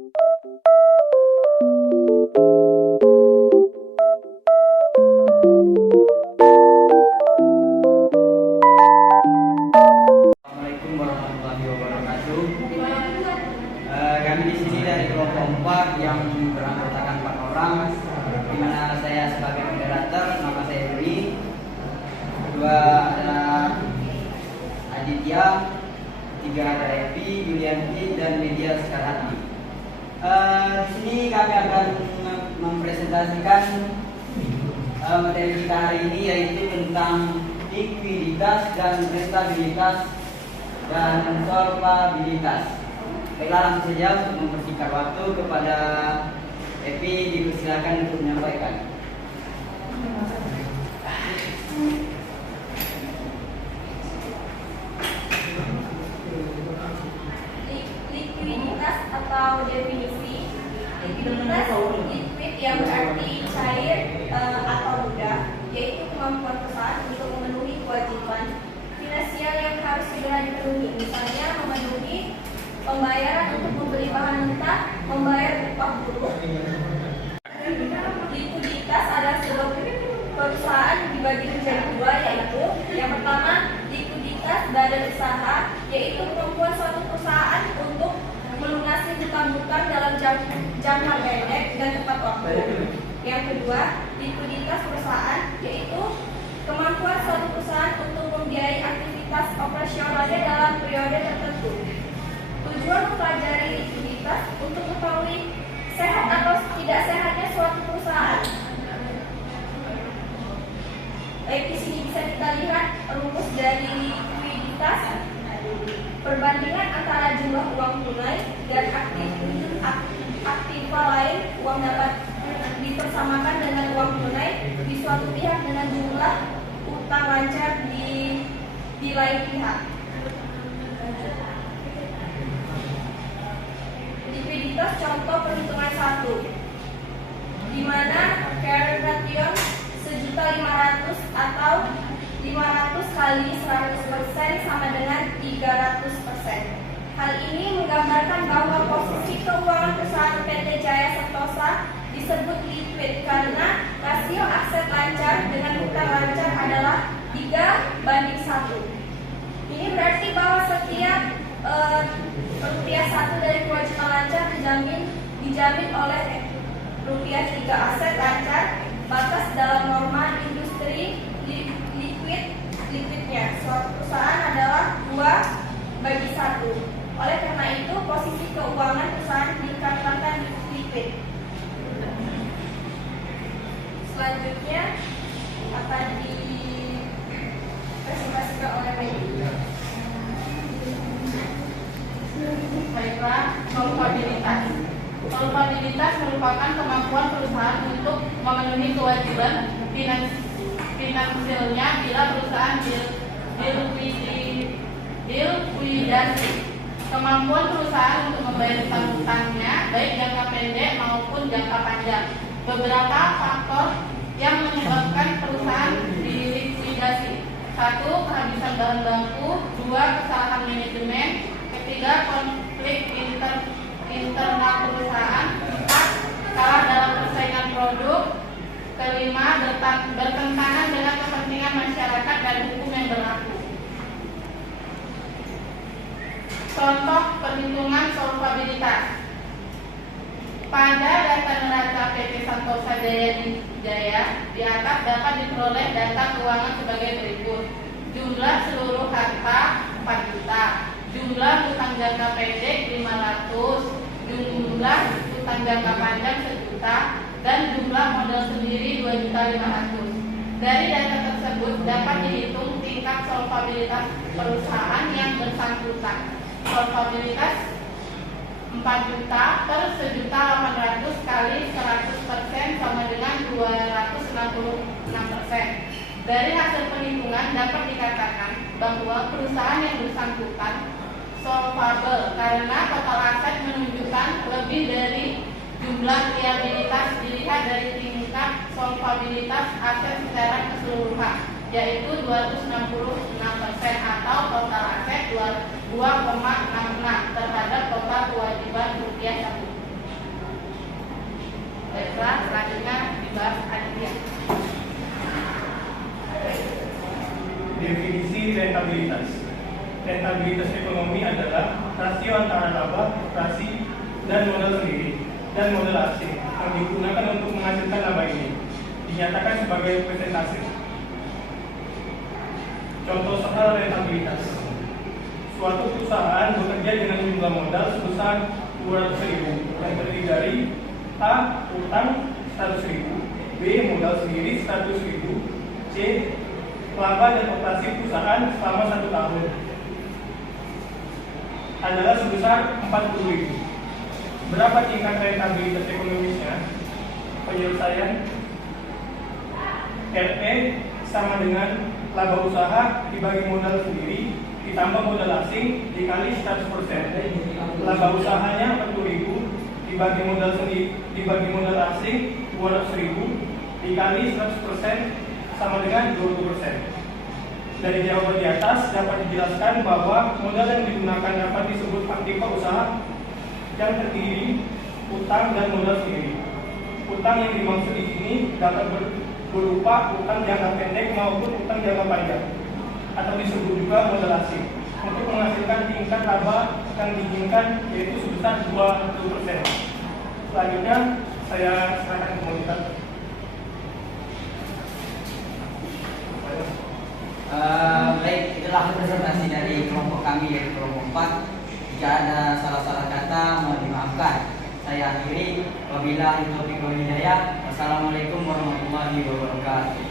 Assalamualaikum warahmatullahi wabarakatuh. Kami di sini dari kelompok 4 yang beranggotakan 4 orang, di mana saya sebagai moderator, nama saya Yuri. Kedua ada Aditya, tiga ada Evi, Yulianti, dan Media Sekarhati. Di sini kami akan mempresentasikan materi kita hari ini, yaitu tentang likuiditas dan rentabilitas dan solvabilitas. Baiklah, langsung saja untuk mempersingkat waktu kepada Evi, dipersilakan untuk menyampaikan. Likuiditas atau definisi. Likuiditas liquid yang berarti cair atau mudah, yaitu kemampuan perusahaan untuk memenuhi kewajiban finansial yang harus segera dipenuhi, misalnya memenuhi pembayaran untuk membeli bahan mentah, membayar upah buruh. Likuiditas adalah sebuah perusahaan dibagi menjadi dua, yaitu yang pertama likuiditas badan usaha, yaitu kemampuan suatu perusahaan untuk melunasi hutang-hutang dalam jangka pendek dan tepat waktu. Yang kedua, likuiditas perusahaan, yaitu kemampuan suatu perusahaan untuk membiayai aktivitas operasionalnya dalam periode tertentu. Tujuan mempelajari likuiditas untuk mengetahui sehat atau tidak sehatnya suatu perusahaan. Di sini bisa kita lihat rumus dari likuiditas, perbandingan antara jumlah uang tunai dan aktiva lain. Uang dapat dipersamakan dengan uang tunai di suatu pihak dengan jumlah utang lancar di lain pihak. Likuiditas contoh perhitungan 1, di mana current ration 1.500 atau 500 kali 100% sama dengan 300%. Hal ini menggambarkan bahwa posisi keuangan perusahaan PT Jaya Sentosa disebut liquid karena rasio aset lancar dengan hutang lancar adalah 3:1. Ini berarti bahwa setiap rupiah 1 dari kewajiban lancar dijamin oleh rupiah 3 aset lancar. Batas dalam norma industri liquidnya suatu perusahaan adalah 2:1. Oleh karena itu, posisi keuangan perusahaan dikatakan liquid. Selanjutnya akan dipresentasikan oleh Medi. Baiklah, solvabilitas. Solvabilitas merupakan kemampuan perusahaan untuk memenuhi kewajiban finansialnya bila perusahaan dilikuidasi. Kemampuan perusahaan untuk membayar hutang-hutangnya baik jangka pendek maupun jangka panjang. Beberapa faktor yang menyebabkan perusahaan dilikuidasi: 1. Kehabisan bahan baku. 2. Kesalahan manajemen. 3. Konflik internal perusahaan. 4. Salah dalam persaingan produk. 5. Bertentangan dengan kepentingan masyarakat dan hukum yang berlaku. Contoh perhitungan solvabilitas. Pada data neraca PT Sentosa Jaya di atas dapat diperoleh data keuangan sebagai berikut: jumlah seluruh harta 4 juta, jumlah hutang jangka pendek 500, jumlah hutang jangka panjang 1 juta, dan jumlah modal sendiri 2.500.000. Dari data tersebut dapat dihitung tingkat solvabilitas perusahaan yang bersangkutan. Solvabilitas 4 juta per 1.800 kali 100% sama dengan 266%. Dari hasil perhitungan dapat dikatakan bahwa perusahaan yang bersangkutan solvable karena total aset menunjukkan lebih dari jumlah liabilitas dilihat dari tingkat solvabilitas aset secara keseluruhan, yaitu 266% atau total aset 2,66 terhadap total kewajiban rupiah 1 Baiklah, selanjutnya dibahas Aditya. Definisi rentabilitas. Rentabilitas ekonomi adalah rasio antara laba operasi dan modal sendiri dan modal asing yang digunakan untuk menghasilkan laba ini. Dinyatakan sebagai persentase. Contoh soal rentabilitas. Suatu perusahaan bekerja dengan jumlah modal sebesar 200.000 yang terdiri dari A. Utang 100.000, B. Modal sendiri 100.000, C. Laba dan operasi perusahaan selama 1 tahun adalah sebesar 40.000. Berapa tingkat rentabilitas ekonomisnya? Penyelesaian RE sama dengan laba usaha dibagi modal sendiri ditambah modal asing dikali 100%. Laba usahanya 40.000 dibagi modal sendiri dibagi modal asing 200.000 dikali 100% sama dengan 20%. Dari jawaban di atas dapat dijelaskan bahwa modal yang digunakan dapat disebut aktiva usaha yang terdiri utang dan modal sendiri. Utang yang dimaksud di sini dapat berupa utang jangka pendek maupun utang jangka panjang atau disebut juga modal asing untuk menghasilkan tingkat laba yang diinginkan yaitu sebesar 20%. Selanjutnya saya serahkan ke moderator. Baik, itulah presentasi dari kelompok kami yaitu kelompok 4. Jika ada salah-salah kata mohon dimaafkan. Saya akhiri. Wabillahi taufiq wal hidayah. Wassalamualaikum warahmatullahi wabarakatuh.